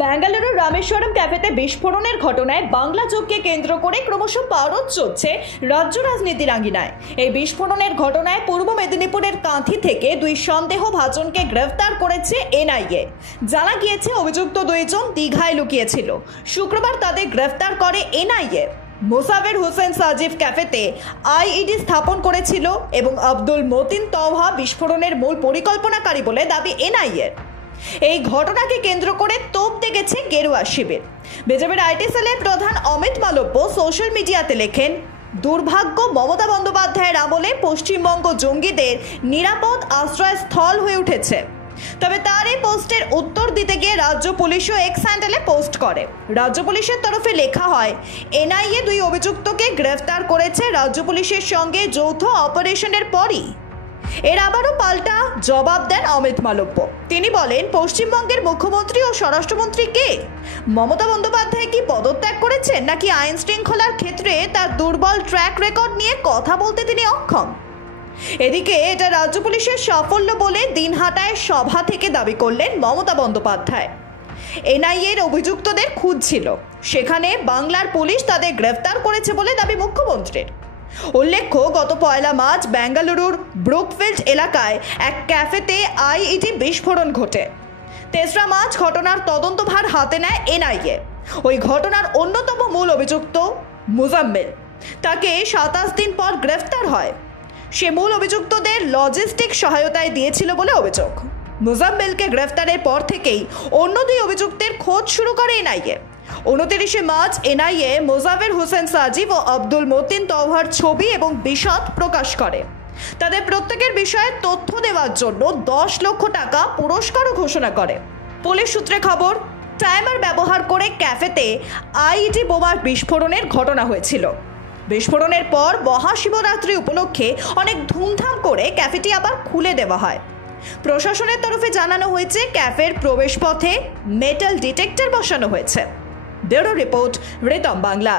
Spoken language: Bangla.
বেঙ্গালুরুর রামেশ্বরম ক্যাফেতে বিস্ফোরণের ঘটনায় বাংলা জোটকে কেন্দ্র করে ক্রমশ পারদ চলছে রাজ্য রাজনীতির আঙ্গিনায়। এই বিস্ফোরণের ঘটনায় পূর্ব মেদিনীপুরের কাঁথি থেকে দুই সন্দেহভাজনকে গ্রেফতার করেছে এনআইএ। জানা গিয়েছে অভিযুক্ত দুইজন দীঘায় লুকিয়েছিল। শুক্রবার তাদের গ্রেফতার করে এনআইএ। মোসাবের হোসেন সাজিব ক্যাফেতে আইইডি স্থাপন করেছিল এবং আব্দুল মতিন তওহা বিস্ফোরণের মূল পরিকল্পনাকারী বলে দাবি এনআইএর। এই ঘটনাকে কেন্দ্র করে তোপ দেখেছে গেরুয়া শিবির। বিজেপির আইটি সেলের প্রধান অমিত মালব্য সোশ্যাল মিডিয়াতে লেখেন, দুর্ভাগ্য মমতা বন্দ্যোপাধ্যায়ের আমলে পশ্চিমবঙ্গ জঙ্গিদের নিরাপদ আশ্রয়স্থল হয়ে উঠেছে। তবে তার এই পোস্টের উত্তর দিতে গিয়ে রাজ্য পুলিশও এক্স হ্যান্ডেলে পোস্ট করে। রাজ্য পুলিশের তরফে লেখা হয়, এনআইএ দুই অভিযুক্তকে গ্রেফতার করেছে রাজ্য পুলিশের সঙ্গে যৌথ অপারেশনের পরই। এর আবারও পাল্টা জবাব দেন অমিত মালব্য। তিনি বলেন, পশ্চিমবঙ্গের মুখ্যমন্ত্রী ও স্বরাষ্ট্রমন্ত্রী কে? মমতা বন্দ্যোপাধ্যায় কি পদত্যাগ করেছেন, নাকি আইন শৃঙ্খলার ক্ষেত্রে তার দুর্বল ট্র্যাক রেকর্ড নিয়ে কথা বলতে তিনি অক্ষম? এদিকে এটা রাজ্য পুলিশের সাফল্য বলে দিনহাটায় সভা থেকে দাবি করলেন মমতা বন্দ্যোপাধ্যায়। এনআইএর অভিযুক্তদের খুঁজছিল, সেখানে বাংলার পুলিশ তাদের গ্রেফতার করেছে বলে দাবি মুখ্যমন্ত্রীর। উল্লেখ্য, গত 1 মার্চ বেঙ্গালুরুর ব্রুকফিল্ড এলাকায় এক ক্যাফেতে আইইডি বিস্ফোরণ ঘটে। 3 মার্চ ঘটনার তদন্তভার হাতে নেয় এনআইএ। ওই ঘটনার অন্যতম মূল অভিযুক্ত মুজাম্মেল, তাকে 27 দিন পর গ্রেফতার হয়। সে মূল অভিযুক্তদের লজিস্টিক সহায়তায় দিয়েছিল বলে অভিযোগ। মুজাম্মেলকে গ্রেফতারের পর থেকেই অন্য দুই অভিযুক্তের খোঁজ শুরু করে এনআইএ। 29 মার্চ এনআইএ মোসাবের হোসেন সাজিব ও আব্দুল মতিন তওহার ছবি এবং বিশদ প্রকাশ করে। তাদের প্রত্যেকের বিষয়ে তথ্য দেওয়ার জন্য 10 লক্ষ টাকা পুরস্কারও ঘোষণা করে। পুলিশ সূত্রে খবর, টাইমার ব্যবহার করে ক্যাফেতে আইইডি বোমার বিস্ফোরণের ঘটনা হয়েছিল। বিস্ফোরণের পর মহাশিবরাত্রি উপলক্ষে অনেক ধুমধাম করে ক্যাফেটি আবার খুলে দেওয়া হয়। প্রশাসনের তরফে জানানো হয়েছে, ক্যাফের প্রবেশপথে মেটাল ডিটেক্টর বসানো হয়েছে। Bureau report, Ritam Bangla.